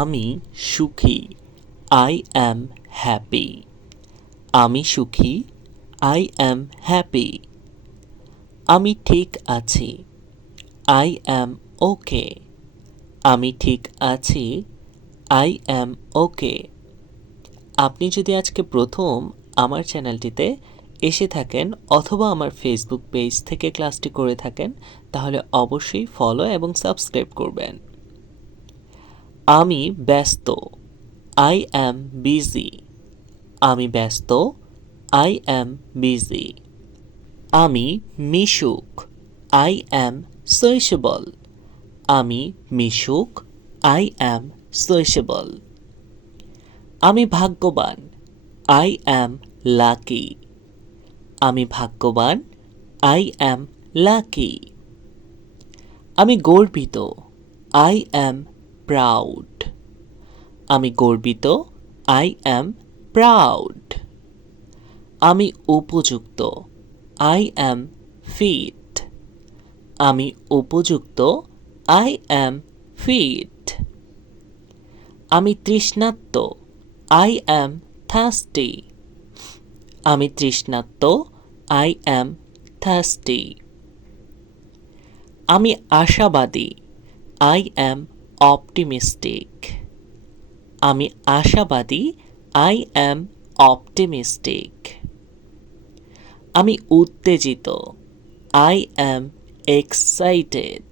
আমি সুখী I am happy আমি সুখী আই অ্যাম হ্যাপি আমি ঠিক আছি আই অ্যাম ওকে আমি ঠিক আছি আই অ্যাম ওকে আপনি যদি আজকে প্রথম আমার চ্যানেলটিতে এসে থাকেন অথবা আমার ফেসবুক পেজ থেকে ক্লাসটি করে থাকেন, তাহলে অবশ্যই ফলো এবং সাবস্ক্রাইব করবেন। আমি ব্যস্ত আই অ্যাম বিজি আমি ব্যস্ত আই অ্যাম বিজি আমি মিশুক আই অ্যাম সোয়েসেবল আমি মিশুক আই অ্যাম সোয়েসেবল আমি ভাগ্যবান আই অ্যাম লাকি আমি ভাগ্যবান আই অ্যাম লাকি আমি গর্বিত আই অ্যাম প্রাউড আমি গর্বিত আই অ্যাম প্রাউড আমি উপযুক্ত আই অ্যাম ফিট আমি উপযুক্ত আই অ্যাম ফিট আমি তৃষ্ণাত্ম আই অ্যাম থার্স্টি আমি তৃষ্ণাত্ম আই অ্যাম থার্স্টি আমি আশাবাদী আই অ্যাম অপটিমিস্টিক আমি আশাবাদী আই অ্যাম অপটিমিস্টিক আমি উত্তেজিত আই অ্যাম এক্সাইটেড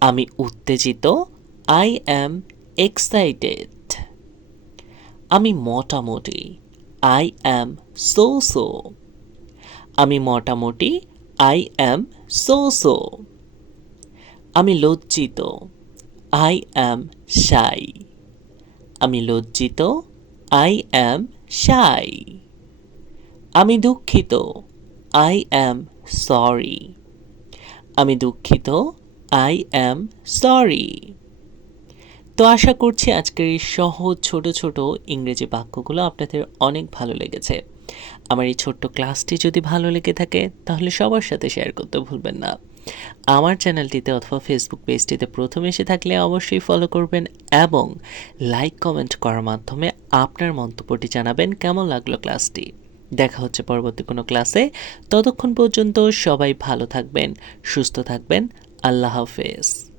আমি উত্তেজিত আই অ্যাম এক্সাইটেড আমি মোটামুটি আই অ্যাম সো সো আমি মোটামুটি আই অ্যাম সো সো আমি লজ্জিত আই অ্যাম শাই আমি লজ্জিত আই অ্যাম শাই আমি দুঃখিত আই অ্যাম সরি আমি দুঃখিত আই অ্যাম সরি তো আশা করছি আজকের এই সহজ, ছোট ছোট ইংরেজি বাক্যগুলো আপনাদের অনেক ভালো লেগেছে। আমার এই ছোট্ট ক্লাসটি যদি ভালো লেগে থাকে, তাহলে সবার সাথে শেয়ার করতে ভুলবেন না। আমার চ্যানেলটিতে অথবা ফেসবুক পেজটিতে প্রথম এসে থাকলে অবশ্যই ফলো করবেন এবং লাইক কমেন্ট করার মাধ্যমে আপনার মন্তব্যটি জানাবেন কেমন লাগল ক্লাসটি দেখা হচ্ছে পরবর্তী কোনো ক্লাসে ততক্ষণ পর্যন্ত সবাই ভালো থাকবেন, সুস্থ থাকবেন। আল্লাহ হাফেজ।